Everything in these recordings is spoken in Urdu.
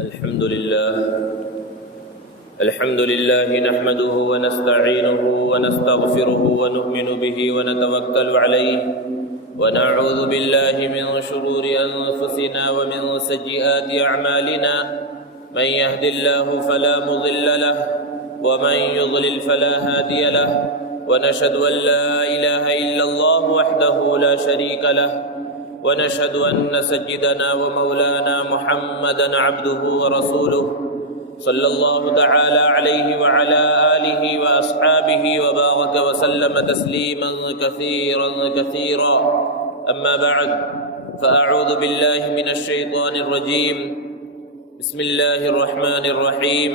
الحمد لله نحمده ونستعينه ونستغفره ونؤمن به ونتوكل عليه ونعوذ بالله من شرور أنفسنا ومن سيئات أعمالنا من يهد الله فلا مضل له ومن يضلل فلا هادي له ونشهد أن لا إله إلا الله وحده لا شريك له ونشهد أن سيدنا ومولانا محمدا عبده ورسوله صلى الله تعالى عليه وعلى آله وأصحابه وبارك وسلم تسليما كثيرا أما بعد فأعوذ بالله من الشيطان الرجيم بسم الله الرحمن الرحيم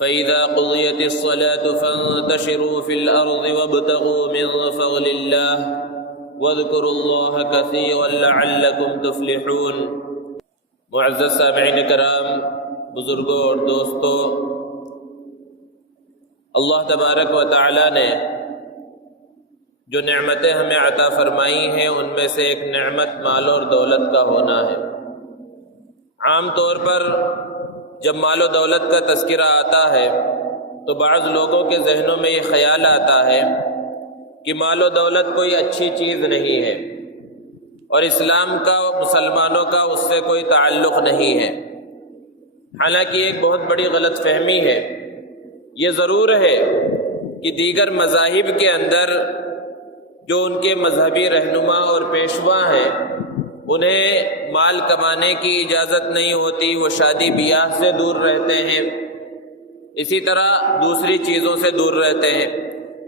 فإذا قضيت الصلاة فانتشروا في الأرض وابتغوا من فضل الله واذكروا الله كثيرا لعلكم تفلحون۔ معزز سامعین کرام، بزرگوں اور دوستوں، اللہ تبارک و تعالی نے جو نعمتیں ہمیں عطا فرمائی ہیں ان میں سے ایک نعمت مال اور دولت کا ہونا ہے۔ عام طور پر جب مال و دولت کا تذکرہ آتا ہے تو بعض لوگوں کے ذہنوں میں یہ خیال آتا ہے کہ مال و دولت کوئی اچھی چیز نہیں ہے اور اسلام کا مسلمانوں کا اس سے کوئی تعلق نہیں ہے۔ حالانکہ ایک بہت بڑی غلط فہمی ہے۔ یہ ضرور ہے کہ دیگر مذاہب کے اندر جو ان کے مذہبی رہنما اور پیشوا ہیں انہیں مال کمانے کی اجازت نہیں ہوتی، وہ شادی بیاہ سے دور رہتے ہیں، اسی طرح دوسری چیزوں سے دور رہتے ہیں۔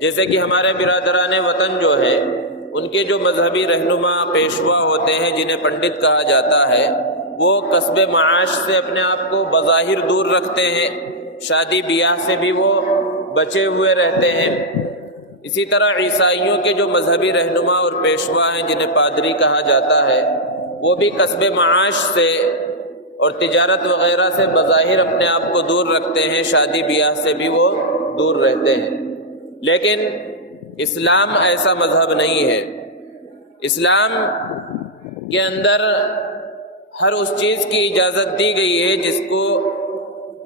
جیسے کہ ہمارے برادران وطن جو ہیں ان کے جو مذہبی رہنما پیشوا ہوتے ہیں جنہیں پنڈت کہا جاتا ہے، وہ کسب معاش سے اپنے آپ کو بظاہر دور رکھتے ہیں، شادی بیاہ سے بھی وہ بچے ہوئے رہتے ہیں۔ اسی طرح عیسائیوں کے جو مذہبی رہنما اور پیشوا ہیں جنہیں پادری کہا جاتا ہے، وہ بھی کسب معاش سے اور تجارت وغیرہ سے بظاہر اپنے آپ کو دور رکھتے ہیں، شادی بیاہ سے بھی وہ دور رہتے ہیں۔ لیکن اسلام ایسا مذہب نہیں ہے۔ اسلام کے اندر ہر اس چیز کی اجازت دی گئی ہے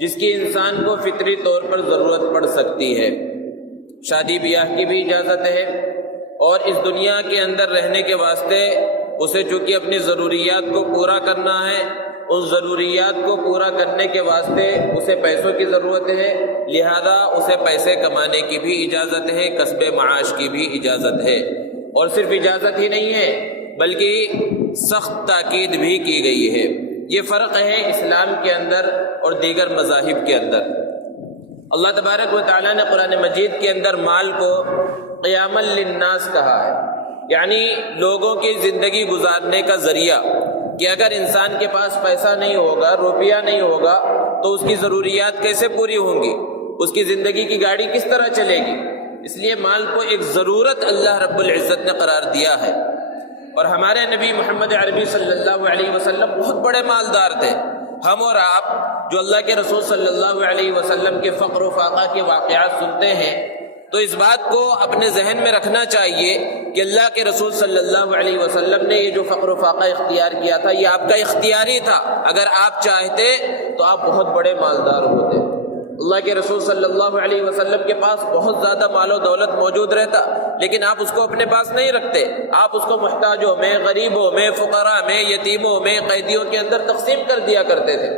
جس کی انسان کو فطری طور پر ضرورت پڑ سکتی ہے۔ شادی بیاہ کی بھی اجازت ہے، اور اس دنیا کے اندر رہنے کے واسطے اسے چونکہ اپنی ضروریات کو پورا کرنا ہے، اس ضروریات کو پورا کرنے کے واسطے اسے پیسوں کی ضرورت ہے، لہذا اسے پیسے کمانے کی بھی اجازت ہے، کسب معاش کی بھی اجازت ہے۔ اور صرف اجازت ہی نہیں ہے بلکہ سخت تاکید بھی کی گئی ہے۔ یہ فرق ہے اسلام کے اندر اور دیگر مذاہب کے اندر۔ اللہ تبارک و تعالیٰ نے قرآن مجید کے اندر مال کو قیاما للناس کہا ہے، یعنی لوگوں کی زندگی گزارنے کا ذریعہ، کہ اگر انسان کے پاس پیسہ نہیں ہوگا، روپیہ نہیں ہوگا تو اس کی ضروریات کیسے پوری ہوں گی، اس کی زندگی کی گاڑی کس طرح چلے گی۔ اس لیے مال کو ایک ضرورت اللہ رب العزت نے قرار دیا ہے۔ اور ہمارے نبی محمد عربی صلی اللہ علیہ وسلم بہت بڑے مالدار تھے۔ ہم اور آپ جو اللہ کے رسول صلی اللہ علیہ وسلم کے فقر و فاقہ کے واقعات سنتے ہیں تو اس بات کو اپنے ذہن میں رکھنا چاہیے کہ اللہ کے رسول صلی اللہ علیہ وسلم نے یہ جو فقر و فاقہ اختیار کیا تھا یہ آپ کا اختیاری تھا۔ اگر آپ چاہتے تو آپ بہت بڑے مالدار ہوتے۔ اللہ کے رسول صلی اللہ علیہ وسلم کے پاس بہت زیادہ مال و دولت موجود رہتا، لیکن آپ اس کو اپنے پاس نہیں رکھتے، آپ اس کو محتاجوں میں، غریبوں میں، فقراء میں، یتیموں میں، قیدیوں کے اندر تقسیم کر دیا کرتے تھے۔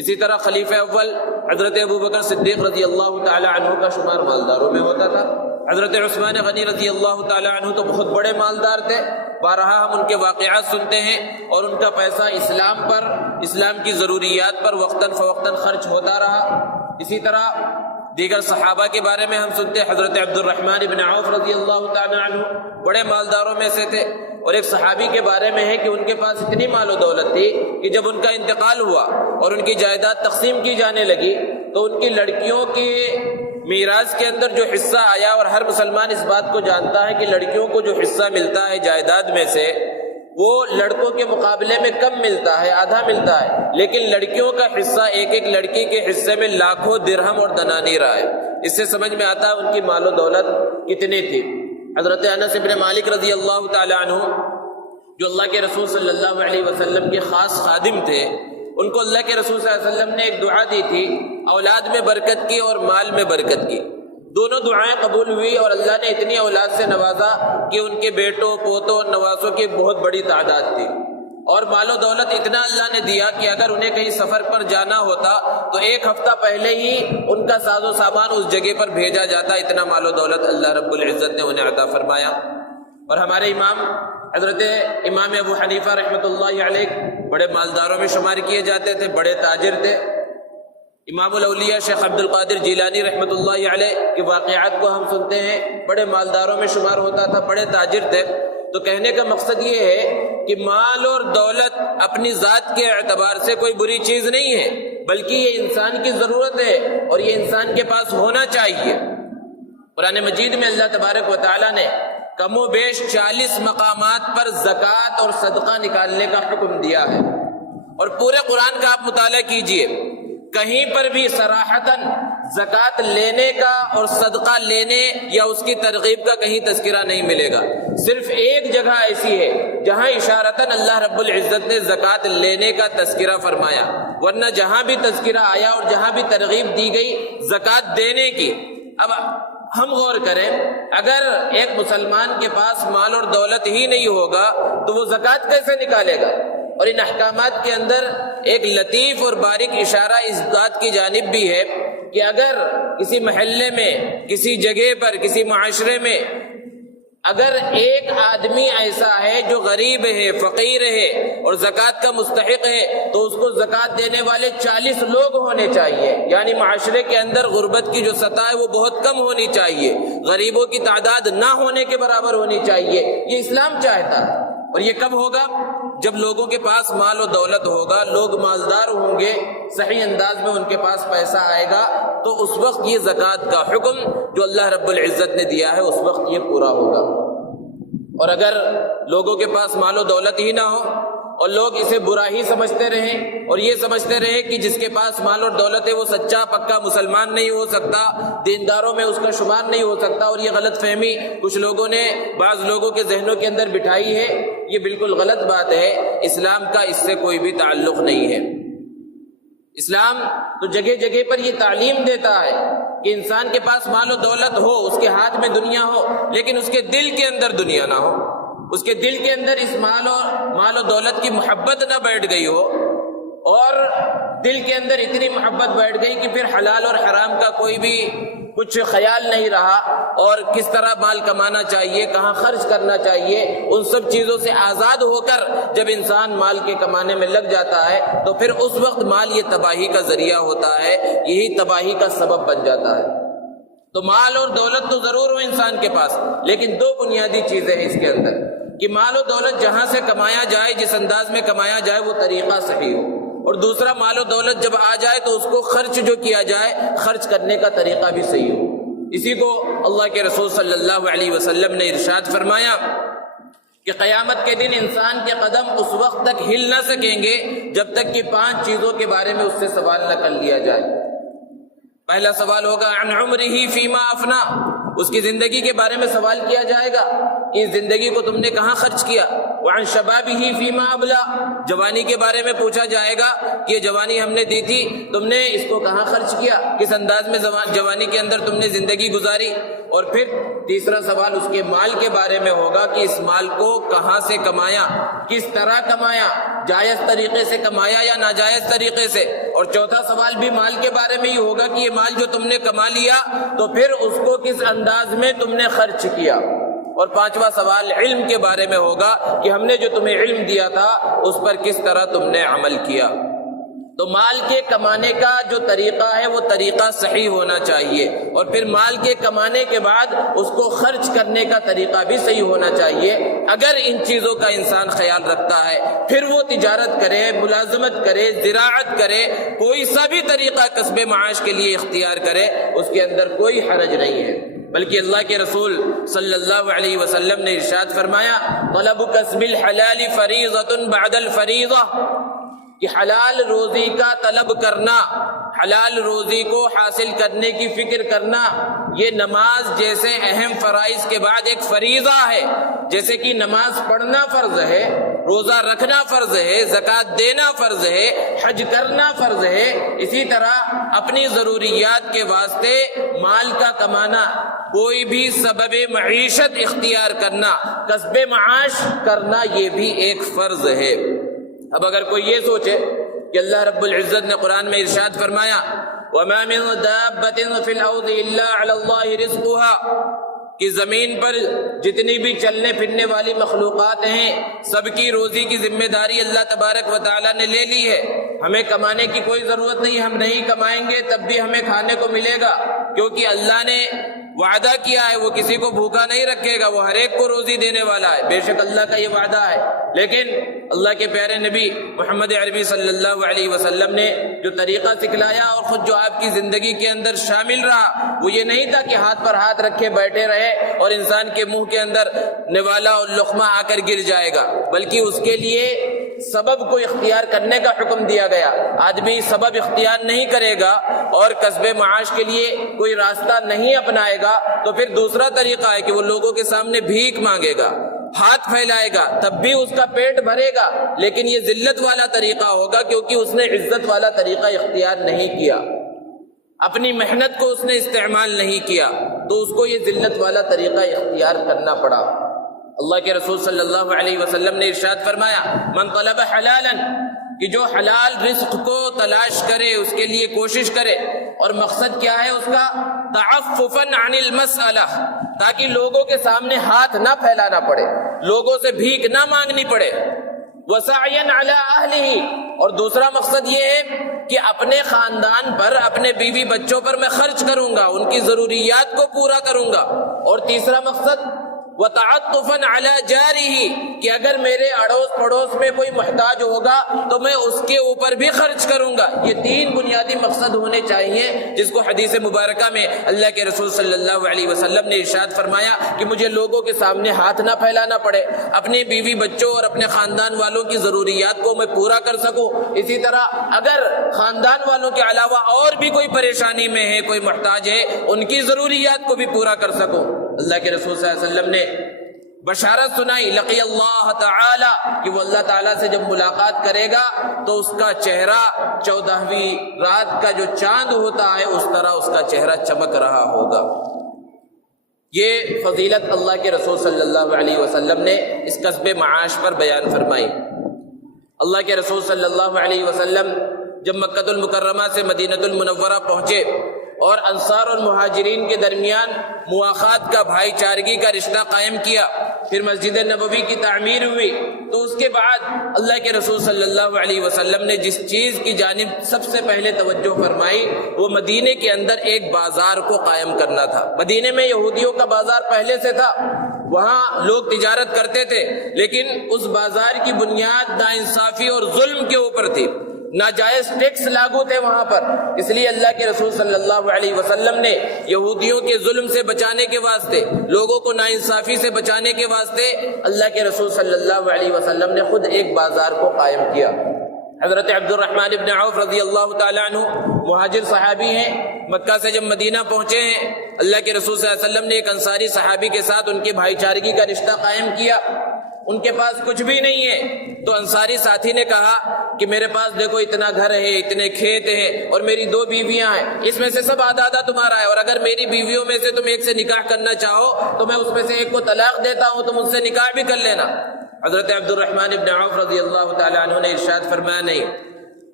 اسی طرح خلیفہ اول حضرت ابوبکر صدیق رضی اللہ تعالی عنہ کا شمار مالداروں میں ہوتا تھا۔ حضرت عثمان غنی رضی اللہ تعالی عنہ تو بہت بڑے مالدار تھے، بارہا ہم ان کے واقعات سنتے ہیں، اور ان کا پیسہ اسلام پر، اسلام کی ضروریات پر وقتاً فوقتاً خرچ ہوتا رہا۔ اسی طرح دیگر صحابہ کے بارے میں ہم سنتے ہیں، حضرت عبد الرحمن بن عوف رضی اللہ تعالی عنہ بڑے مالداروں میں سے تھے، اور ایک صحابی کے بارے میں ہے کہ ان کے پاس اتنی مال و دولت تھی کہ جب ان کا انتقال ہوا اور ان کی جائیداد تقسیم کی جانے لگی تو ان کی لڑکیوں کی میراث کے اندر جو حصہ آیا، اور ہر مسلمان اس بات کو جانتا ہے کہ لڑکیوں کو جو حصہ ملتا ہے جائیداد میں سے وہ لڑکوں کے مقابلے میں کم ملتا ہے، آدھا ملتا ہے، لیکن لڑکیوں کا حصہ ایک ایک لڑکی کے حصے میں لاکھوں درہم اور دنانیر آئے۔ اس سے سمجھ میں آتا ہے ان کی مال و دولت کتنی تھی۔ حضرت انس بن مالک رضی اللہ تعالی عنہ جو اللہ کے رسول صلی اللہ علیہ وسلم کے خاص خادم تھے، ان کو اللہ کے رسول صلی اللہ علیہ وسلم نے ایک دعا دی تھی، اولاد میں برکت کی اور مال میں برکت کی۔ دونوں دعائیں قبول ہوئی اور اللہ نے اتنی اولاد سے نوازا کہ ان کے بیٹوں پوتوں اور نوازوں کی بہت بڑی تعداد تھی، اور مال و دولت اتنا اللہ نے دیا کہ اگر انہیں کہیں سفر پر جانا ہوتا تو ایک ہفتہ پہلے ہی ان کا ساز و سامان اس جگہ پر بھیجا جاتا، اتنا مال و دولت اللہ رب العزت نے انہیں عطا فرمایا۔ اور ہمارے امام حضرت امام ابو حنیفہ رحمۃ اللہ علیہ بڑے مالداروں میں شمار کیے جاتے تھے، بڑے تاجر تھے۔ امام الاولیاء شیخ عبد القادر جیلانی رحمۃ اللہ علیہ کے واقعات کو ہم سنتے ہیں، بڑے مالداروں میں شمار ہوتا تھا، بڑے تاجر تھے۔ تو کہنے کا مقصد یہ ہے کہ مال اور دولت اپنی ذات کے اعتبار سے کوئی بری چیز نہیں ہے، بلکہ یہ انسان کی ضرورت ہے اور یہ انسان کے پاس ہونا چاہیے۔ قرآن مجید میں اللہ تبارک و تعالیٰ نے کم و بیش 40 مقامات پر زکوٰۃ اور صدقہ نکالنے کا حکم دیا ہے، اور پورے قرآن کا آپ مطالعہ کیجئے، کہیں پر بھی صراحتاً زکوٰۃ لینے کا اور صدقہ لینے یا اس کی ترغیب کا کہیں تذکرہ نہیں ملے گا۔ صرف ایک جگہ ایسی ہے جہاں اشارتاً اللہ رب العزت نے زکوٰۃ لینے کا تذکرہ فرمایا، ورنہ جہاں بھی تذکرہ آیا اور جہاں بھی ترغیب دی گئی زکوٰۃ دینے کی۔ اب ہم غور کریں، اگر ایک مسلمان کے پاس مال اور دولت ہی نہیں ہوگا تو وہ زکوٰۃ کیسے نکالے گا؟ اور ان احکامات کے اندر ایک لطیف اور باریک اشارہ اس بات کی جانب بھی ہے کہ اگر کسی محلے میں، کسی جگہ پر، کسی معاشرے میں اگر ایک آدمی ایسا ہے جو غریب ہے، فقیر ہے اور زکوٰۃ کا مستحق ہے، تو اس کو زکوٰۃ دینے والے 40 لوگ ہونے چاہیے، یعنی معاشرے کے اندر غربت کی جو سطح ہے وہ بہت کم ہونی چاہیے، غریبوں کی تعداد نہ ہونے کے برابر ہونی چاہیے۔ یہ اسلام چاہتا ہے، اور یہ کب ہوگا؟ جب لوگوں کے پاس مال و دولت ہوگا، لوگ مالدار ہوں گے، صحیح انداز میں ان کے پاس پیسہ آئے گا، تو اس وقت یہ زکوٰۃ کا حکم جو اللہ رب العزت نے دیا ہے اس وقت یہ پورا ہوگا۔ اور اگر لوگوں کے پاس مال و دولت ہی نہ ہو اور لوگ اسے برا ہی سمجھتے رہیں اور یہ سمجھتے رہیں کہ جس کے پاس مال اور دولت ہے وہ سچا پکا مسلمان نہیں ہو سکتا، دینداروں میں اس کا شمار نہیں ہو سکتا، اور یہ غلط فہمی کچھ لوگوں نے بعض لوگوں کے ذہنوں کے اندر بٹھائی ہے، یہ بالکل غلط بات ہے۔ اسلام کا اس سے کوئی بھی تعلق نہیں ہے۔ اسلام تو جگہ جگہ پر یہ تعلیم دیتا ہے کہ انسان کے پاس مال و دولت ہو، اس کے ہاتھ میں دنیا ہو، لیکن اس کے دل کے اندر دنیا نہ ہو، اس کے دل کے اندر اس مال و دولت کی محبت نہ بیٹھ گئی ہو، اور دل کے اندر اتنی محبت بیٹھ گئی کہ پھر حلال اور حرام کا کوئی بھی کچھ خیال نہیں رہا، اور کس طرح مال کمانا چاہیے، کہاں خرچ کرنا چاہیے، ان سب چیزوں سے آزاد ہو کر جب انسان مال کے کمانے میں لگ جاتا ہے تو پھر اس وقت مال یہ تباہی کا ذریعہ ہوتا ہے، یہی تباہی کا سبب بن جاتا ہے۔ تو مال اور دولت تو ضرور ہو انسان کے پاس، لیکن دو بنیادی چیزیں ہیں اس کے اندر کہ مال و دولت جہاں سے کمایا جائے، جس انداز میں کمایا جائے وہ طریقہ صحیح ہو، اور دوسرا مال و دولت جب آ جائے تو اس کو خرچ جو کیا جائے، خرچ کرنے کا طریقہ بھی صحیح ہو۔ اسی کو اللہ کے رسول صلی اللہ علیہ وسلم نے ارشاد فرمایا کہ قیامت کے دن انسان کے قدم اس وقت تک ہل نہ سکیں گے جب تک کہ 5 چیزوں کے بارے میں اس سے سوال نہ کر لیا جائے۔ پہلا سوال ہوگا عن عمرہ فیما افنا، اس کی زندگی کے بارے میں سوال کیا جائے گا کہ اس زندگی کو تم نے کہاں خرچ کیا۔ وعن شبابہ فیما ابلا، جوانی کے بارے میں پوچھا جائے گا کہ یہ جوانی ہم نے دی تھی، تم نے اس کو کہاں خرچ کیا، کس انداز میں جوانی کے اندر تم نے زندگی گزاری۔ اور پھر تیسرا سوال اس کے مال کے بارے میں ہوگا کہ اس مال کو کہاں سے کمایا، کس طرح کمایا، جائز طریقے سے کمایا یا ناجائز طریقے سے۔ اور چوتھا سوال بھی مال کے بارے میں ہی ہوگا کہ یہ مال جو تم نے کما لیا تو پھر اس کو کس انداز میں تم نے خرچ کیا۔ اور پانچواں سوال علم کے بارے میں ہوگا کہ ہم نے جو تمہیں علم دیا تھا اس پر کس طرح تم نے عمل کیا۔ تو مال کے کمانے کا جو طریقہ ہے وہ طریقہ صحیح ہونا چاہیے، اور پھر مال کے کمانے کے بعد اس کو خرچ کرنے کا طریقہ بھی صحیح ہونا چاہیے۔ اگر ان چیزوں کا انسان خیال رکھتا ہے، پھر وہ تجارت کرے، ملازمت کرے، زراعت کرے، کوئی سا بھی طریقہ کسب معاش کے لیے اختیار کرے، اس کے اندر کوئی حرج نہیں ہے۔ بلکہ اللہ کے رسول صلی اللہ علیہ وسلم نے ارشاد فرمایا طلب کسب الحلال فریضۃ بعد الفریضہ، کہ حلال روزی کا طلب کرنا، حلال روزی کو حاصل کرنے کی فکر کرنا، یہ نماز جیسے اہم فرائض کے بعد ایک فریضہ ہے۔ جیسے کہ نماز پڑھنا فرض ہے، روزہ رکھنا فرض ہے، زکوٰۃ دینا فرض ہے، حج کرنا فرض ہے، اسی طرح اپنی ضروریات کے واسطے مال کا کمانا، کوئی بھی سبب معیشت اختیار کرنا، کسب معاش کرنا، یہ بھی ایک فرض ہے۔ اب اگر کوئی یہ سوچے کہ اللہ رب العزت نے قرآن میں ارشاد فرمایا وَمَا مِن دَابَّةٍ فِي الْأَرْضِ إِلَّا عَلَى اللَّهِ رِزْقُهَا، کہ زمین پر جتنی بھی چلنے پھرنے والی مخلوقات ہیں سب کی روزی کی ذمہ داری اللہ تبارک و تعالیٰ نے لے لی ہے۔ ہمیں کمانے کی کوئی ضرورت نہیں، ہم نہیں کمائیں گے تب بھی ہمیں کھانے کو ملے گا، کیونکہ اللہ نے وعدہ کیا ہے وہ کسی کو بھوکا نہیں رکھے گا، وہ ہر ایک کو روزی دینے والا ہے، بے شک اللہ کا یہ وعدہ ہے۔ لیکن اللہ کے پیارے نبی محمد عربی صلی اللہ علیہ وسلم نے جو طریقہ سکھلایا اور خود جو آپ کی زندگی کے اندر شامل رہا وہ یہ نہیں تھا کہ ہاتھ پر ہاتھ رکھے بیٹھے رہے اور انسان کے منہ کے اندر نوالا اور لقمہ آ کر گر جائے گا، بلکہ اس کے لیے سبب کو اختیار کرنے کا حکم دیا گیا۔ آدمی سبب اختیار نہیں کرے گا اور کسب معاش کے لیے کوئی راستہ نہیں اپنائے گا تو پھر دوسرا طریقہ ہے کہ وہ لوگوں کے سامنے بھیک مانگے گا، ہاتھ پھیلائے گا، تب بھی اس کا پیٹ بھرے گا، لیکن یہ ذلت والا طریقہ ہوگا کیونکہ اس نے عزت والا طریقہ اختیار نہیں کیا، اپنی محنت کو اس نے استعمال نہیں کیا، تو اس کو یہ ذلت والا طریقہ اختیار کرنا پڑا۔ اللہ کے رسول صلی اللہ علیہ وسلم نے ارشاد فرمایا من طلب حلالا، کہ جو حلال رزق کو تلاش کرے، اس کے لیے کوشش کرے، اور مقصد کیا ہے اس کا؟ تعففا عن المسألہ، تاکہ لوگوں کے سامنے ہاتھ نہ پھیلانا پڑے، لوگوں سے بھیک نہ مانگنی پڑے، وسعیا علی اہلہ، اور دوسرا مقصد یہ ہے کہ اپنے خاندان پر، اپنے بیوی بچوں پر میں خرچ کروں گا، ان کی ضروریات کو پورا کروں گا، اور تیسرا مقصد وتعطفا علی جارہ، کہ اگر میرے اڑوس پڑوس میں کوئی محتاج ہوگا تو میں اس کے اوپر بھی خرچ کروں گا۔ یہ تین بنیادی مقصد ہونے چاہیے جس کو حدیث مبارکہ میں اللہ کے رسول صلی اللہ علیہ وسلم نے ارشاد فرمایا کہ مجھے لوگوں کے سامنے ہاتھ نہ پھیلانا پڑے، اپنے بیوی بچوں اور اپنے خاندان والوں کی ضروریات کو میں پورا کر سکوں، اسی طرح اگر خاندان والوں کے علاوہ اور بھی کوئی پریشانی میں ہے، کوئی محتاج ہے، ان کی ضروریات کو بھی پورا کر سکوں۔ اللہ کے رسول صلی اللہ علیہ وسلم نے بشارت سنائی لقی اللہ تعالی، کہ وہ اللہ تعالیٰ سے جب ملاقات کرے گا تو اس کا چہرہ 14ویں رات کا جو چاند ہوتا ہے اس طرح اس کا چہرہ چمک رہا ہوگا۔ یہ فضیلت اللہ کے رسول صلی اللہ علیہ وسلم نے اس کسب معاش پر بیان فرمائی۔ اللہ کے رسول صلی اللہ علیہ وسلم جب مکہ المکرمہ سے مدینہ المنورہ پہنچے اور انصار اور مہاجرین کے درمیان مواخات کا، بھائی چارگی کا رشتہ قائم کیا، پھر مسجد نبوی کی تعمیر ہوئی، تو اس کے بعد اللہ کے رسول صلی اللہ علیہ وسلم نے جس چیز کی جانب سب سے پہلے توجہ فرمائی وہ مدینے کے اندر ایک بازار کو قائم کرنا تھا۔ مدینے میں یہودیوں کا بازار پہلے سے تھا، وہاں لوگ تجارت کرتے تھے، لیکن اس بازار کی بنیاد ناانصافی اور ظلم کے اوپر تھی، ناجائز ٹیکس لاگو تھے وہاں پر۔ اس لیے اللہ کے رسول صلی اللہ علیہ وسلم نے یہودیوں کے ظلم سے بچانے کے واسطے، لوگوں کو ناانصافی سے بچانے کے واسطے اللہ کے رسول صلی اللہ علیہ وسلم نے خود ایک بازار کو قائم کیا۔ حضرت عبد الرحمن ابن عوف رضی اللہ تعالیٰ عنہ مہاجر صحابی ہیں، مکہ سے جب مدینہ پہنچے ہیں، اللہ کے رسول صلی اللہ علیہ وسلم نے ایک انصاری صحابی کے ساتھ ان کے بھائی چارگی کا رشتہ قائم کیا۔ ان کے پاس کچھ بھی نہیں ہے، تو انصاری ساتھی نے کہا کہ میرے پاس دیکھو اتنا گھر ہے، اتنے کھیت ہیں، اور میری 2 بیویاں ہیں، اس میں سے سب آدھا آدھا تمہارا ہے، اور اگر میری بیویوں میں سے تم ایک سے نکاح کرنا چاہو تو میں اس میں سے ایک کو طلاق دیتا ہوں، تم ان سے نکاح بھی کر لینا۔ حضرت عبد الرحمن ابن عوف رضی اللہ تعالیٰ عنہ نے ارشاد فرمایا نہیں،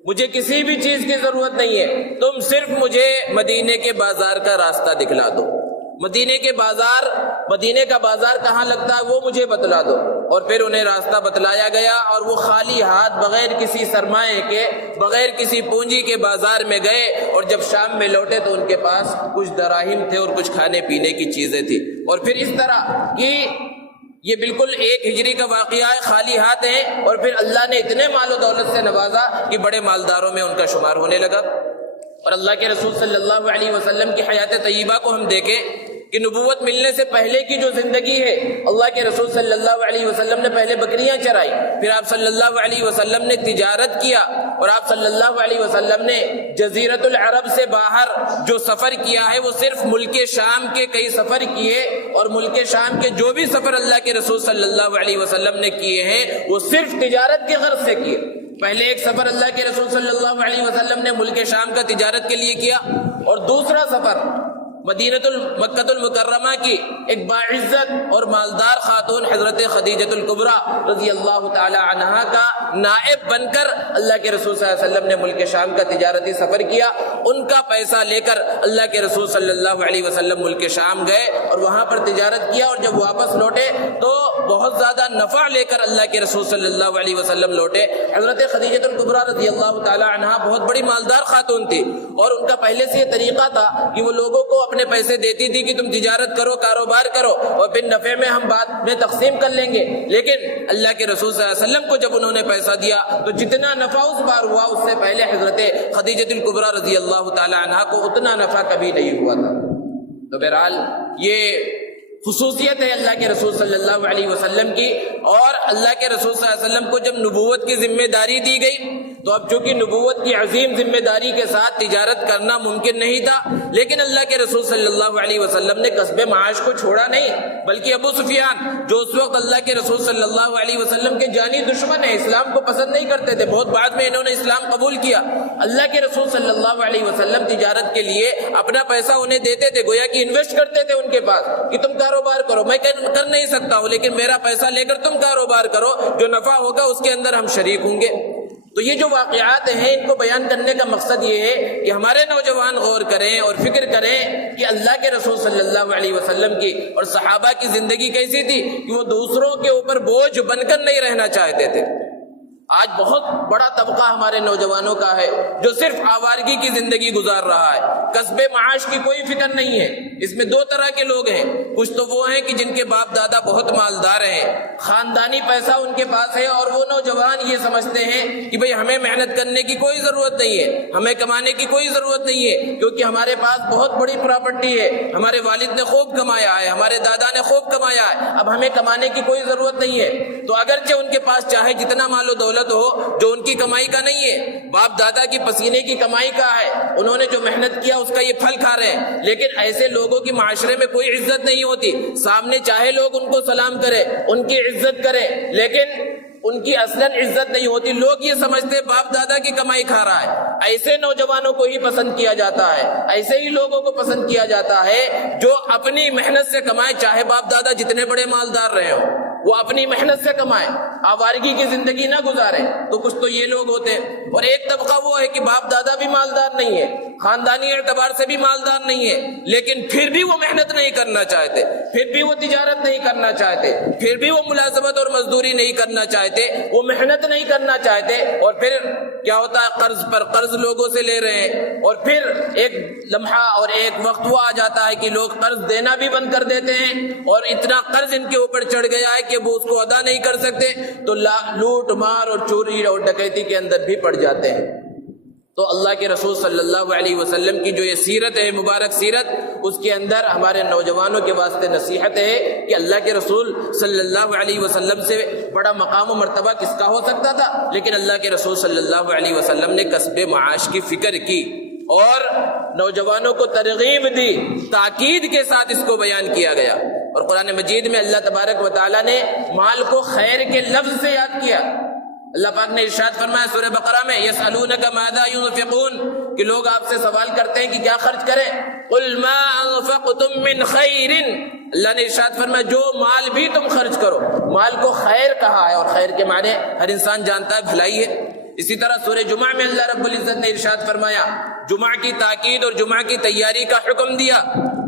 مجھے کسی بھی چیز کی ضرورت نہیں ہے، تم صرف مجھے مدینے کے بازار کا راستہ دکھلا دو، مدینے کا بازار کہاں لگتا ہے وہ مجھے بتلا دو۔ اور پھر انہیں راستہ بتلایا گیا اور وہ خالی ہاتھ بغیر کسی سرمایے کے، بغیر کسی پونجی کے بازار میں گئے، اور جب شام میں لوٹے تو ان کے پاس کچھ دراہم تھے اور کچھ کھانے پینے کی چیزیں تھی۔ اور پھر اس طرح کہ یہ بالکل 1 ہجری کا واقعہ ہے، خالی ہاتھ ہیں، اور پھر اللہ نے اتنے مال و دولت سے نوازا کہ بڑے مالداروں میں ان کا شمار ہونے لگا۔ اور اللہ کے رسول صلی اللہ علیہ وسلم کی حیات طیبہ کو ہم دیکھیں کہ نبوت ملنے سے پہلے کی جو زندگی ہے، اللہ کے رسول صلی اللہ علیہ وسلم نے پہلے بکریاں چرائی، پھر آپ صلی اللہ علیہ وسلم نے تجارت کیا، اور آپ صلی اللہ علیہ وسلم نے جزیرۃ العرب سے باہر جو سفر کیا ہے وہ صرف ملک شام کے کئی سفر کیے، اور ملک شام کے جو بھی سفر اللہ کے رسول صلی اللہ علیہ وسلم نے کیے ہیں وہ صرف تجارت کے غرض سے کیے۔ پہلے ایک سفر اللہ کے رسول صلی اللہ علیہ وسلم نے ملک شام کا تجارت کے لیے کیا، اور دوسرا سفر مکۃ المکرمہ کی ایک باعزت اور مالدار خاتون حضرت خدیجۃ الکبریٰ رضی اللہ تعالی عنہا کا نائب بن کر اللہ کے رسول صلی اللہ علیہ وسلم نے ملک شام کا تجارتی سفر کیا۔ ان کا پیسہ لے کر اللہ کے رسول صلی اللہ علیہ وسلم ملک شام گئے اور وہاں پر تجارت کیا، اور جب واپس لوٹے تو بہت زیادہ نفع لے کر اللہ کے رسول صلی اللہ علیہ وسلم لوٹے۔ حضرت خدیجۃ الکبریٰ رضی اللہ تعالی عنہا بہت بڑی مالدار خاتون تھی، اور ان کا پہلے سے یہ طریقہ تھا کہ وہ لوگوں کو اپنے پیسے دیتی تھی کہ تم تجارت کرو، کاروبار کرو، اور پھر نفع میں ہم بعد میں تقسیم کر لیں گے۔ لیکن اللہ کے رسول صلی اللہ علیہ وسلم کو جب انہوں نے پیسہ دیا تو جتنا نفع اس بار ہوا اس سے پہلے حضرت خدیجۃ الکبریٰ رضی اللہ تعالی عنہا کو اتنا نفع کبھی نہیں ہوا تھا۔ تو بہرحال یہ خصوصیت ہے اللہ کے رسول صلی اللہ علیہ وسلم کی، اور اللہ کے رسول صلی اللہ علیہ وسلم کو جب نبوت کی ذمہ داری دی گئی تو اب چونکہ نبوت کی عظیم ذمہ داری کے ساتھ تجارت کرنا ممکن نہیں تھا، لیکن اللہ کے رسول صلی اللہ علیہ وسلم نے کسب معاش کو چھوڑا نہیں، بلکہ ابو سفیان جو اس وقت اللہ کے رسول صلی اللہ علیہ وسلم کے جانی دشمن ہیں، اسلام کو پسند نہیں کرتے تھے، بہت بعد میں انہوں نے اسلام قبول کیا، اللہ کے رسول صلی اللہ علیہ وسلم تجارت کے لیے اپنا پیسہ انہیں دیتے تھے، گویا کہ انویسٹ کرتے تھے ان کے پاس کہ تم کاروبار کرو، میں کر نہیں سکتا ہوں لیکن میرا پیسہ لے کر تم کاروبار کرو، جو نفع ہوگا اس کے اندر ہم شریک ہوں گے۔ تو یہ جو واقعات ہیں ان کو بیان کرنے کا مقصد یہ ہے کہ ہمارے نوجوان غور کریں اور فکر کریں کہ اللہ کے رسول صلی اللہ علیہ وسلم کی اور صحابہ کی زندگی کیسی تھی کہ وہ دوسروں کے اوپر بوجھ بن کر نہیں رہنا چاہتے تھے۔ آج بہت بڑا طبقہ ہمارے نوجوانوں کا ہے جو صرف آوارگی کی زندگی گزار رہا ہے، کسب معاش کی کوئی فکر نہیں ہے۔ اس میں دو طرح کے لوگ ہیں، کچھ تو وہ ہیں کہ جن کے باپ دادا بہت مالدار ہیں، خاندانی پیسہ ان کے پاس ہے، اور وہ نوجوان یہ سمجھتے ہیں کہ بھئی ہمیں محنت کرنے کی کوئی ضرورت نہیں ہے، ہمیں کمانے کی کوئی ضرورت نہیں ہے، کیونکہ ہمارے پاس بہت بڑی پراپرٹی ہے، ہمارے والد نے خوب کمایا ہے، ہمارے دادا نے خوب کمایا ہے، اب ہمیں کمانے کی کوئی ضرورت نہیں ہے۔ تو اگرچہ ان کے پاس چاہے جتنا مال و دولت ہو جو ان کی کمائی کا نہیں ہے، باپ دادا کی پسینے کی کمائی کا ہے، انہوں نے جو محنت کیا اس کا یہ پھل کھا رہے ہیں، لیکن ایسے لوگوں کی معاشرے میں کوئی عزت نہیں ہوتی۔ سامنے چاہے لوگ ان کو سلام کرے، ان کی عزت کرے، لیکن ان کی اصلاً عزت نہیں ہوتی، لوگ یہ سمجھتے باپ دادا کی کمائی کھا رہا ہے۔ ایسے نوجوانوں کو ہی پسند کیا جاتا ہے، ایسے ہی لوگوں کو پسند کیا جاتا ہے جو اپنی محنت سے کمائے، چاہے باپ دادا جتنے بڑے مالدار رہے ہوں، وہ اپنی محنت سے کمائیں، آوارگی کی زندگی نہ گزارے۔ تو کچھ تو یہ لوگ ہوتے ہیں، اور ایک طبقہ وہ ہے کہ باپ دادا بھی مالدار نہیں ہے، خاندانی اعتبار سے بھی مالدار نہیں ہے، لیکن پھر بھی وہ محنت نہیں کرنا چاہتے، پھر بھی وہ تجارت نہیں کرنا چاہتے، پھر بھی وہ ملازمت اور مزدوری نہیں کرنا چاہتے، وہ محنت نہیں کرنا چاہتے، اور پھر کیا ہوتا ہے، قرض پر قرض لوگوں سے لے رہے ہیں، اور پھر ایک لمحہ اور ایک وقت وہ آ جاتا ہے کہ لوگ قرض دینا بھی بند کر دیتے ہیں، اور اتنا قرض ان کے اوپر چڑھ گیا ہے کہ وہ اس کو ادا نہیں کر سکتے، تو لوٹ مار اور چوری اور ڈکیتی کے اندر بھی پڑ جاتے ہیں۔ تو اللہ کے رسول صلی اللہ علیہ وسلم کی جو یہ سیرت ہے، مبارک سیرت، اس کے اندر ہمارے نوجوانوں کے واسطے نصیحت ہے کہ اللہ کے رسول صلی اللہ علیہ وسلم سے بڑا مقام و مرتبہ کس کا ہو سکتا تھا، لیکن اللہ کے رسول صلی اللہ علیہ وسلم نے کسب معاش کی فکر کی اور نوجوانوں کو ترغیب دی، تاکید کے ساتھ اس کو بیان کیا گیا۔ اور قرآن مجید میں اللہ تبارک و تعالیٰ نے مال کو خیر کے لفظ سے یاد کیا۔ اللہ پاک نے ارشاد فرمایا سورہ بقرہ میں، یسألونک ماذا ينفقون، کہ لوگ آپ سے سوال کرتے ہیں کہ کیا خرچ کریں، قل ما انفقتم من خیر، اللہ نے ارشاد فرمایا جو مال بھی تم خرچ کرو، مال کو خیر کہا ہے، اور خیر کے معنی ہر انسان جانتا ہے بھلائی ہے۔ اسی طرح سورہ جمعہ میں اللہ رب العزت نے ارشاد فرمایا، جمعہ کی تاکید اور جمعہ کی تیاری کا حکم دیا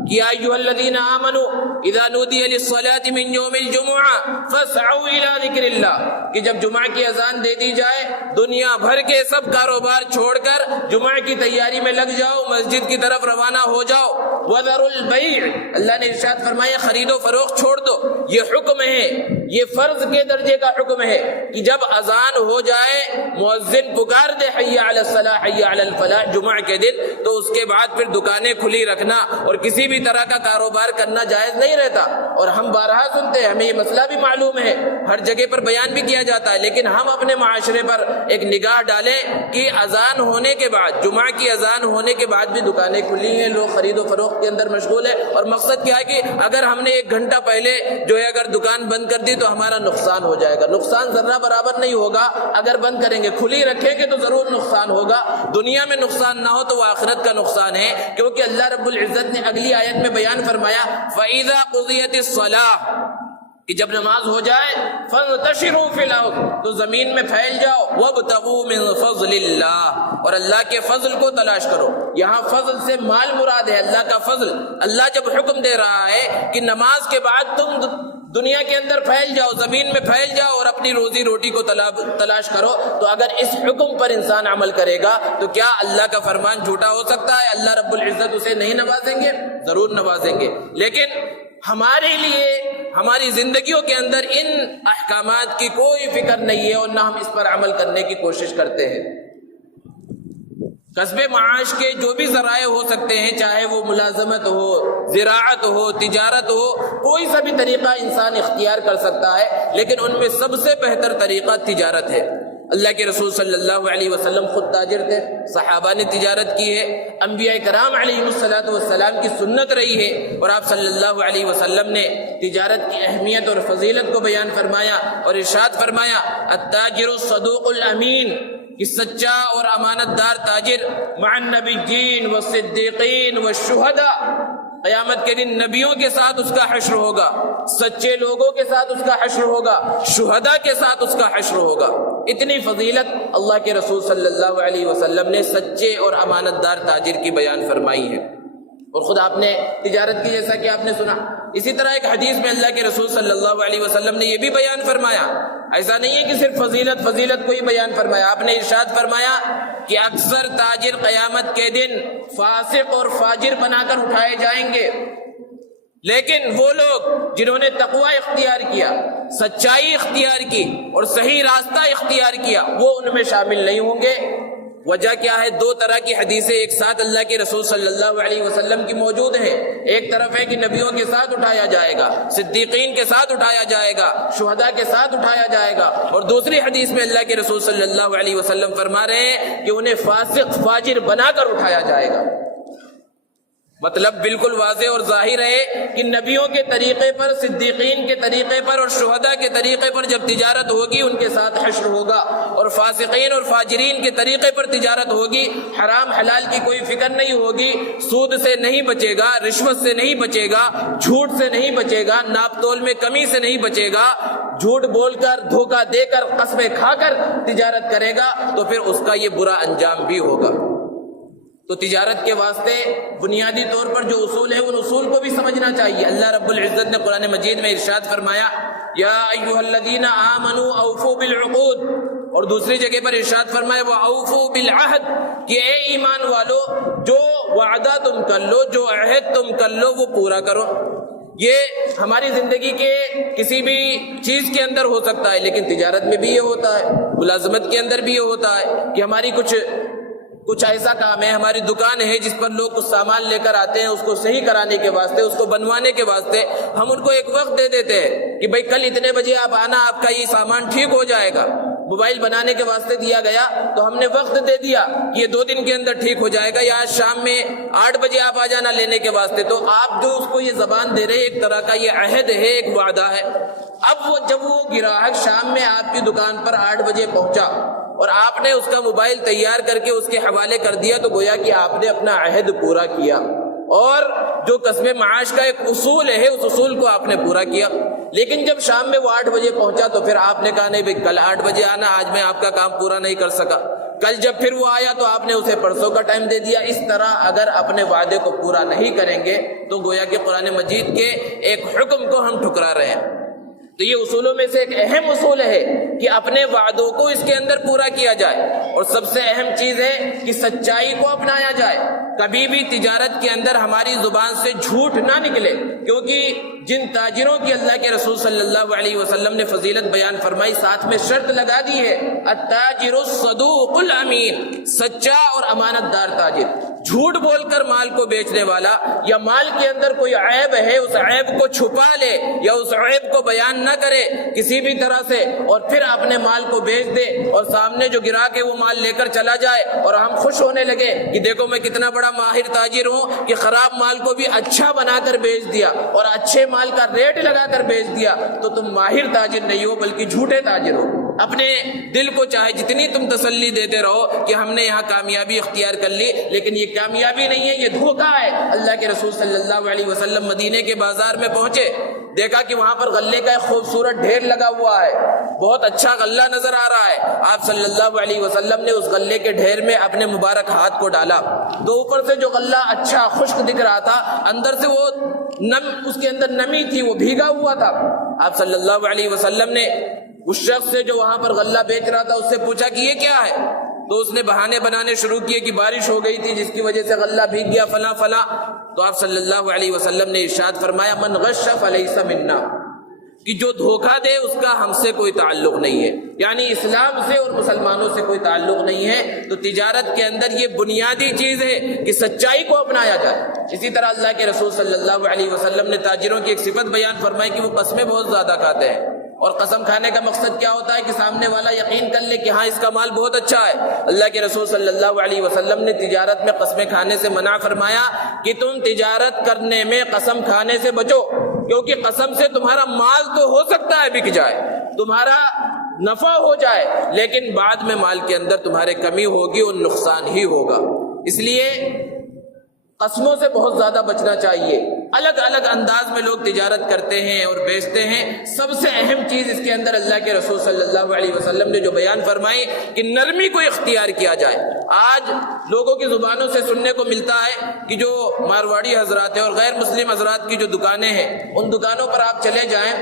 کہ یا ایھا الذین آمنوا اذا نودی للصلاة من یوم الجمعہ فاسعوا الی ذکر اللہ، کہ جب جمعہ کی اذان دے دی جائے دنیا بھر کے سب کاروبار چھوڑ کر جمعہ کی تیاری میں لگ جاؤ، مسجد کی طرف روانہ ہو جاؤ۔ وذروا البیع، اللہ نے ارشاد فرمایا خرید و فروخت چھوڑ دو۔ یہ حکم ہے، یہ فرض کے درجے کا حکم ہے کہ جب اذان ہو جائے، مؤذن پکار دے حی علی الصلاح حی علی الفلاح جمعہ کے دن، تو اس کے بعد پھر دکانیں کھلی رکھنا اور کسی بھی طرح کا کاروبار کرنا جائز نہیں رہتا، اور ہم بارہا سنتے ہیں، ہمیں یہ مسئلہ بھی معلوم ہے، ہر جگہ پر بیان بھی کیا جاتا ہے، لیکن ہم اپنے معاشرے پر ایک نگاہ ڈالیں کہ اذان ہونے کے بعد، جمعہ کی اذان ہونے کے بعد بھی دکانیں کھلی ہیں، لوگ خرید و فروخت کے اندر مشغول ہے، اور مقصد کیا ہے کہ اگر ہم نے 1 گھنٹہ پہلے جو ہے اگر دکان بند کر دی تو ہمارا نقصان ہو جائے گا۔ نقصان ذرہ برابر نہیں ہوگا اگر بند کریں گے، کھلی رکھیں گے تو ضرور نقصان ہوگا۔ دنیا میں نقصان نہ ہو تو وہ آخرت کا نقصان ہے، کیونکہ اللہ رب العزت نے اگلی آیت میں بیان فرمایا فَإِذَا قُضِيَتِ الصَّلَاةُ، کہ جب نماز ہو جائے فَانْتَشِرُوا فِي الْأَرْضِ، تو زمین میں پھیل جاؤ، وَابْتَغُوا مِنْ فَضْلِ اللَّهِ، اور اللہ کے فضل کو تلاش کرو۔ یہاں فضل سے مال مراد ہے، اللہ کا فضل۔ اللہ جب حکم دے رہا ہے کہ نماز کے بعد تم دنیا کے اندر پھیل جاؤ، زمین میں پھیل جاؤ اور اپنی روزی روٹی کو تلاش کرو، تو اگر اس حکم پر انسان عمل کرے گا تو کیا اللہ کا فرمان جھوٹا ہو سکتا ہے؟ اللہ رب العزت اسے نہیں نوازیں گے؟ ضرور نوازیں گے۔ لیکن ہمارے لیے ہماری زندگیوں کے اندر ان احکامات کی کوئی فکر نہیں ہے، اور نہ ہم اس پر عمل کرنے کی کوشش کرتے ہیں۔ کسب معاش کے جو بھی ذرائع ہو سکتے ہیں، چاہے وہ ملازمت ہو، زراعت ہو، تجارت ہو، کوئی سا بھی طریقہ انسان اختیار کر سکتا ہے، لیکن ان میں سب سے بہتر طریقہ تجارت ہے۔ اللہ کے رسول صلی اللہ علیہ وسلم خود تاجر تھے، صحابہ نے تجارت کی ہے، انبیاء کرام علیہ السلام کی سنت رہی ہے، اور آپ صلی اللہ علیہ وسلم نے تجارت کی اہمیت اور فضیلت کو بیان فرمایا اور ارشاد فرمایا التاجر الصدوق الامین، کہ سچا اور امانت دار تاجر مع النبیین والصدیقین والشہداء، قیامت کے دن نبیوں کے ساتھ اس کا حشر ہوگا، سچے لوگوں کے ساتھ اس کا حشر ہوگا، شہداء کے ساتھ اس کا حشر ہوگا۔ اتنی فضیلت اللہ کے رسول صلی اللہ علیہ وسلم نے سچے اور امانت دار تاجر کی بیان فرمائی ہے، اور خود آپ نے تجارت کی جیسا کہ آپ نے سنا۔ اسی طرح ایک حدیث میں اللہ کے رسول صلی اللہ علیہ وسلم نے یہ بھی بیان فرمایا، ایسا نہیں ہے کہ صرف فضیلت کو ہی بیان فرمایا، آپ نے ارشاد فرمایا کہ اکثر تاجر قیامت کے دن فاسق اور فاجر بنا کر اٹھائے جائیں گے، لیکن وہ لوگ جنہوں نے تقوی اختیار کیا، سچائی اختیار کی اور صحیح راستہ اختیار کیا، وہ ان میں شامل نہیں ہوں گے۔ وجہ کیا ہے؟ 2 طرح کی حدیثیں ایک ساتھ اللہ کے رسول صلی اللہ علیہ وسلم کی موجود ہیں۔ ایک طرف ہے کہ نبیوں کے ساتھ اٹھایا جائے گا، صدیقین کے ساتھ اٹھایا جائے گا، شہداء کے ساتھ اٹھایا جائے گا، اور دوسری حدیث میں اللہ کے رسول صلی اللہ علیہ وسلم فرما رہے ہیں کہ انہیں فاسق فاجر بنا کر اٹھایا جائے گا۔ مطلب بالکل واضح اور ظاہر ہے کہ نبیوں کے طریقے پر، صدیقین کے طریقے پر اور شہداء کے طریقے پر جب تجارت ہوگی ان کے ساتھ حشر ہوگا، اور فاسقین اور فاجرین کے طریقے پر تجارت ہوگی، حرام حلال کی کوئی فکر نہیں ہوگی، سود سے نہیں بچے گا، رشوت سے نہیں بچے گا، جھوٹ سے نہیں بچے گا، ناپ تول میں کمی سے نہیں بچے گا، جھوٹ بول کر، دھوکہ دے کر، قسمیں کھا کر تجارت کرے گا، تو پھر اس کا یہ برا انجام بھی ہوگا۔ تو تجارت کے واسطے بنیادی طور پر جو اصول ہیں ان اصول کو بھی سمجھنا چاہیے۔ اللہ رب العزت نے قرآن مجید میں ارشاد فرمایا یا ایھا الذین آمنوا اوفوا بالعقود، اور دوسری جگہ پر ارشاد فرمایا واوفوا بالعہد، کہ اے ایمان والو جو وعدہ تم کر لو، جو عہد تم کر لو وہ پورا کرو۔ یہ ہماری زندگی کے کسی بھی چیز کے اندر ہو سکتا ہے، لیکن تجارت میں بھی یہ ہوتا ہے، ملازمت کے اندر بھی یہ ہوتا ہے کہ ہماری کچھ ایسا کام ہے، ہماری دکان ہے جس پر لوگ کچھ سامان لے کر آتے ہیں، اس کو صحیح کرانے کے واسطے، اس کو بنوانے کے واسطے ہم ان کو ایک وقت دے دیتے ہیں کہ بھائی کل اتنے بجے آپ آنا، آپ کا یہ سامان ٹھیک ہو جائے گا۔ موبائل بنانے کے واسطے دیا گیا تو ہم نے وقت دے دیا کہ یہ 2 دن کے اندر ٹھیک ہو جائے گا، یا آج شام میں 8 بجے آپ آ جانا لینے کے واسطے۔ تو آپ جو اس کو یہ زبان دے رہے ہیں، ایک طرح کا یہ عہد ہے، ایک وعدہ ہے۔ اب جب وہ گراہک شام میں آپ کی دکان پر 8 بجے پہنچا اور آپ نے اس کا موبائل تیار کر کے اس کے حوالے کر دیا، تو گویا کہ آپ نے اپنا عہد پورا کیا، اور جو کسب معاش کا ایک اصول ہے اس اصول کو آپ نے پورا کیا۔ لیکن جب شام میں وہ 8 بجے پہنچا تو پھر آپ نے کہا نہیں بھائی کل 8 بجے آنا، آج میں آپ کا کام پورا نہیں کر سکا۔ کل جب پھر وہ آیا تو آپ نے اسے پرسوں کا ٹائم دے دیا۔ اس طرح اگر اپنے وعدے کو پورا نہیں کریں گے تو گویا کہ قرآن مجید کے ایک حکم کو ہم ٹھکرا رہے ہیں۔ تو یہ اصولوں میں سے ایک اہم اصول ہے کہ اپنے وعدوں کو اس کے اندر پورا کیا جائے، اور سب سے اہم چیز ہے کہ سچائی کو اپنایا جائے۔ کبھی بھی تجارت کے اندر ہماری زبان سے جھوٹ نہ نکلے، کیونکہ جن تاجروں کی اللہ کے رسول صلی اللہ علیہ وسلم نے فضیلت بیان فرمائی، ساتھ میں شرط لگا دی ہے التاجر الصدوق الامین، سچا اور امانت دار تاجر۔ جھوٹ بول کر مال کو بیچنے والا یا مال کے اندر کوئی عیب ہے اس عیب کو چھپا لے یا اس عیب کو بیان نہ کرے کسی بھی طرح سے اور پھر اپنے مال کو بیچ دے اور سامنے جو گراہک ہے وہ مال لے کر چلا جائے اور ہم خوش ہونے لگے کہ دیکھو میں کتنا بڑا ماہر تاجر ہوں کہ خراب مال کو بھی اچھا بنا کر بیچ دیا اور اچھے مال کا ریٹ لگا کر بیچ دیا، تو تم ماہر تاجر نہیں ہو بلکہ جھوٹے تاجر ہو۔ اپنے دل کو چاہے جتنی تم تسلی دیتے رہو کہ ہم نے یہاں کامیابی اختیار کر لی، لیکن یہ کامیابی نہیں ہے، یہ دھوکہ ہے۔ اللہ کے رسول صلی اللہ علیہ وسلم مدینے کے بازار میں پہنچے، دیکھا کہ وہاں پر غلے کا ایک خوبصورت ڈھیر لگا ہوا ہے، بہت اچھا غلہ نظر آ رہا ہے۔ آپ صلی اللہ علیہ وسلم نے اس غلے کے ڈھیر میں اپنے مبارک ہاتھ کو ڈالا تو اوپر سے جو غلہ اچھا خشک دکھ رہا تھا، اندر سے وہ اس کے اندر نمی تھی، وہ بھیگا ہوا تھا۔ آپ صلی اللہ علیہ وسلم نے اس شخص سے جو وہاں پر غلہ بیچ رہا تھا اس سے پوچھا کہ یہ کیا ہے؟ تو اس نے بہانے بنانے شروع کیے کہ بارش ہو گئی تھی جس کی وجہ سے غلہ بھیگ گیا فلاں فلاں۔ تو آپ صلی اللہ علیہ وسلم نے ارشاد فرمایا من غش فلیس منا، کہ جو دھوکہ دے اس کا ہم سے کوئی تعلق نہیں ہے، یعنی اسلام سے اور مسلمانوں سے کوئی تعلق نہیں ہے۔ تو تجارت کے اندر یہ بنیادی چیز ہے کہ سچائی کو اپنایا جائے۔ اسی طرح اللہ کے رسول صلی اللہ علیہ وسلم نے تاجروں کی ایک صفت بیان فرمائی کہ وہ قسمیں بہت زیادہ کھاتے ہیں، اور قسم کھانے کا مقصد کیا ہوتا ہے کہ سامنے والا یقین کر لے کہ ہاں اس کا مال بہت اچھا ہے۔ اللہ کے رسول صلی اللہ علیہ وسلم نے تجارت میں قسمیں کھانے سے منع فرمایا کہ تم تجارت کرنے میں قسم کھانے سے بچو، کیونکہ قسم سے تمہارا مال تو ہو سکتا ہے بک جائے، تمہارا نفع ہو جائے، لیکن بعد میں مال کے اندر تمہارے کمی ہوگی اور نقصان ہی ہوگا۔ اس لیے قسموں سے بہت زیادہ بچنا چاہیے۔ الگ الگ انداز میں لوگ تجارت کرتے ہیں اور بیچتے ہیں، سب سے اہم چیز اس کے اندر اللہ کے رسول صلی اللہ علیہ وسلم نے جو بیان فرمائی کہ نرمی کو اختیار کیا جائے۔ آج لوگوں کی زبانوں سے سننے کو ملتا ہے کہ جو مارواڑی حضرات ہیں اور غیر مسلم حضرات کی جو دکانیں ہیں، ان دکانوں پر آپ چلے جائیں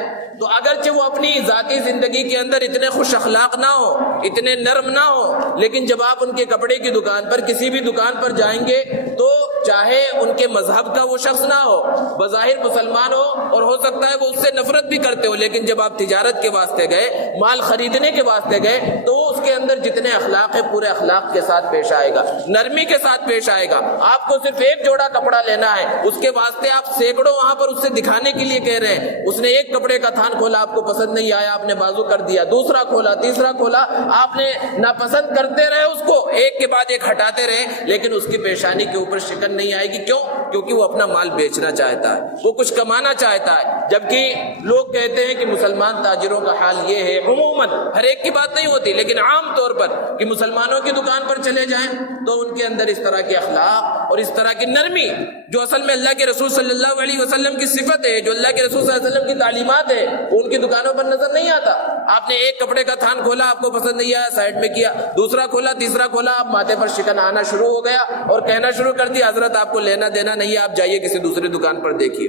تو اگرچہ وہ اپنی ذاتی زندگی کے اندر اتنے خوش اخلاق نہ ہو، اتنے نرم نہ ہو، لیکن جب آپ ان کے کپڑے کی دکان پر کسی بھی دکان پر جائیں گے تو چاہے ان کے مذہب کا وہ شخص نہ ہو، بظاہر مسلمان ہو اور ہو سکتا ہے وہ اس سے نفرت بھی کرتے ہو، لیکن جب آپ تجارت کے واسطے گئے، مال خریدنے کے واسطے گئے، تو اس کے اندر جتنے اخلاق ہے پورے اخلاق کے ساتھ پیش آئے گا، نرمی کے ساتھ پیش آئے گا۔ آپ کو صرف ایک جوڑا کپڑا لینا ہے، اس کے واسطے آپ سینکڑوں وہاں پر اس سے دکھانے کے لیے کہہ رہے ہیں، اس نے ایک کپڑے کا تھان کھولا، آپ کو پسند نہیں آیا، آپ نے بازو کر دیا، دوسرا کھولا، تیسرا کھولا، آپ نے ناپسند کرتے رہے اس کو، ایک کے بعد ایک ہٹاتے رہے، لیکن اس کی پیشانی کے اوپر شکن نہیں آئے گی۔ کیوں؟ کیونکہ وہ اپنا مال بیچنا چاہتا ہے، وہ کچھ کمانا چاہتا ہے۔ جبکہ لوگ کہتے ہیں کہ مسلمان تاجروں کا حال یہ ہے، عموماً ہر ایک کی بات نہیں ہوتی لیکن عام طور پر، کہ مسلمانوں کی دکان پر چلے جائیں تو ان کے اندر اس طرح کے اخلاق اور اس طرح کی نرمی جو اصل میں اللہ کے رسول صلی اللہ علیہ وسلم کی صفت ہے، جو اللہ کے رسول صلی اللہ علیہ وسلم کی تعلیمات ہے، ان کی دکانوں پر نظر نہیں آتا۔ آپ نے ایک کپڑے کا تھان کھولا، آپ کو پسند نہیں آیا، سائڈ میں کیا، دوسرا کھولا، تیسرا کھولا، اب ماتھے پر شکن آنا شروع ہو گیا اور کہنا شروع کر دیا حضرت آپ کو لینا دینا نہیں ہے، آپ جائیے کسی دوسری دکان پر دیکھیے۔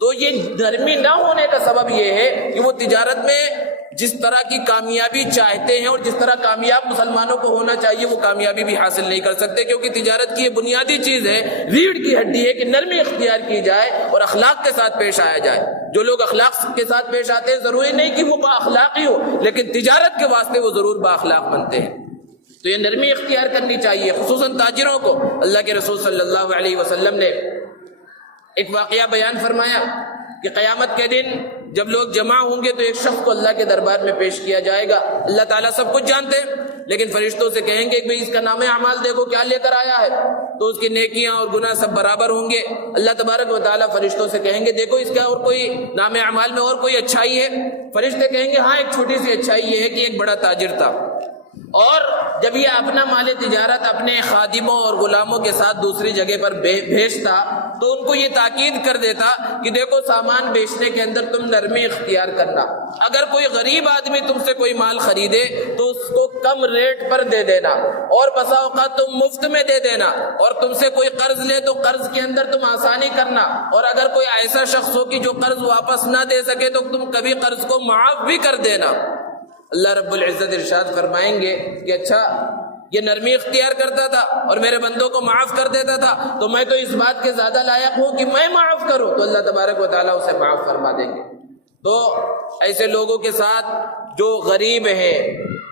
تو یہ نرمی نہ ہونے کا سبب یہ ہے کہ وہ تجارت میں جس طرح کی کامیابی چاہتے ہیں اور جس طرح کامیاب مسلمانوں کو ہونا چاہیے وہ کامیابی بھی حاصل نہیں کر سکتے، کیونکہ تجارت کی یہ بنیادی چیز ہے، ریڑھ کی ہڈی ہے کہ نرمی اختیار کی جائے اور اخلاق کے ساتھ پیش آیا جائے۔ جو لوگ اخلاق کے ساتھ پیش آتے ہیں ضروری نہیں کہ وہ با اخلاقی ہو، لیکن تجارت کے واسطے وہ ضرور با اخلاق بنتے ہیں۔ تو یہ نرمی اختیار کرنی چاہیے خصوصاً تاجروں کو۔ اللہ کے رسول صلی اللہ علیہ وسلم نے ایک واقعہ بیان فرمایا کہ قیامت کے دن جب لوگ جمع ہوں گے تو ایک شخص کو اللہ کے دربار میں پیش کیا جائے گا۔ اللہ تعالیٰ سب کچھ جانتے ہیں، لیکن فرشتوں سے کہیں گے کہ بھئی اس کا نام اعمال دیکھو کیا لے کر آیا ہے، تو اس کی نیکیاں اور گناہ سب برابر ہوں گے۔ اللہ تبارک و تعالیٰ فرشتوں سے کہیں گے دیکھو اس کا اور کوئی نام اعمال میں اور کوئی اچھائی ہے؟ فرشتے کہیں گے ہاں ایک چھوٹی سی اچھائی یہ ہے کہ ایک بڑا تاجر تھا، اور جب یہ اپنا مال تجارت اپنے خادموں اور غلاموں کے ساتھ دوسری جگہ پر بھیجتا تو ان کو یہ تاکید کر دیتا کہ دیکھو سامان بیچنے کے اندر تم نرمی اختیار کرنا، اگر کوئی غریب آدمی تم سے کوئی مال خریدے تو اس کو کم ریٹ پر دے دینا، اور بسا اوقات تم مفت میں دے دینا، اور تم سے کوئی قرض لے تو قرض کے اندر تم آسانی کرنا، اور اگر کوئی ایسا شخص ہو کہ جو قرض واپس نہ دے سکے تو تم کبھی قرض کو معاف بھی کر دینا۔ اللہ رب العزت ارشاد فرمائیں گے کہ اچھا یہ نرمی اختیار کرتا تھا اور میرے بندوں کو معاف کر دیتا تھا، تو میں تو اس بات کے زیادہ لائق ہوں کہ میں معاف کروں، تو اللہ تبارک و تعالیٰ اسے معاف فرما دیں گے۔ تو ایسے لوگوں کے ساتھ جو غریب ہیں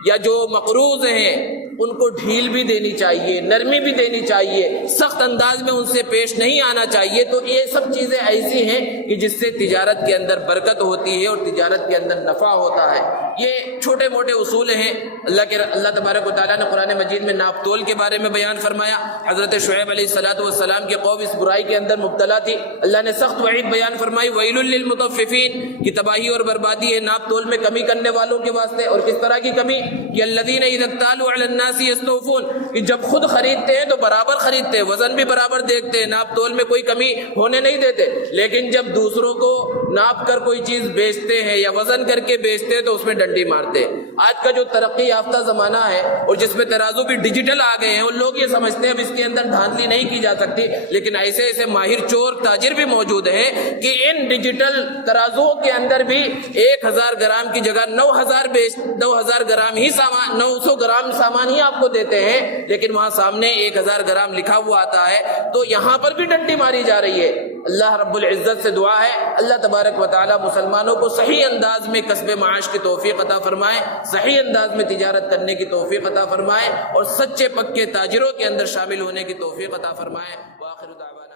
یا جو مقروض ہیں ان کو ڈھیل بھی دینی چاہیے، نرمی بھی دینی چاہیے، سخت انداز میں ان سے پیش نہیں آنا چاہیے۔ تو یہ سب چیزیں ایسی ہیں کہ جس سے تجارت کے اندر برکت ہوتی ہے اور تجارت کے اندر نفع ہوتا ہے۔ یہ چھوٹے موٹے اصول ہیں۔ اللہ تبارک و تعالیٰ نے قرآن مجید میں ناپ تول کے بارے میں بیان فرمایا۔ حضرت شعیب علیہ السلام کی قوم اس برائی کے اندر مبتلا تھی، اللہ نے سخت وعید بیان فرمائی، ویل للمطففین، کی تباہی اور بربادی ہے ناپ تول میں کمی کرنے والوں کے واسطے۔ اور کس طرح کی کمی؟ کہ الذین اذا اکتالوا علی الناس یستوفون، کہ جب خود خریدتے ہیں تو برابر خریدتے ہیں، وزن بھی برابر دیکھتے ہیں، ناپ تول میں کوئی کمی ہونے نہیں دیتے، لیکن جب دوسروں کو ناپ کر کوئی چیز بیچتے ہیں یا وزن کر کے بیچتے ہیں تو اس میں ڈنڈی مارتے ہیں۔ آج کا جو ترقی یافتہ زمانہ ہے اور جس میں ترازو بھی ڈیجیٹل آ گئے ہیں، ان لوگ یہ سمجھتے ہیں اب اس کے اندر دھاندلی نہیں کی جا سکتی، لیکن ایسے ایسے ماہر چور تاجر بھی موجود ہیں کہ ان ڈیجیٹل ترازوؤں کے اندر بھی 1000 گرام کی جگہ 9000 گرام ہی سامان، 900 گرام سامان ہی آپ کو دیتے ہیں، لیکن وہاں سامنے 1000 گرام لکھا ہوا آتا ہے۔ تو یہاں پر بھی ڈنڈی ماری جا رہی ہے۔ اللہ رب العزت سے دعا ہے اللہ تبارک و تعالی مسلمانوں کو صحیح انداز میں کسب معاش کی توفیق عطا فرمائے، صحیح انداز میں تجارت کرنے کی توفیق عطا فرمائے اور سچے پکے تاجروں کے اندر شامل ہونے کی توفیق عطا فرمائے۔ وآخر دعوانا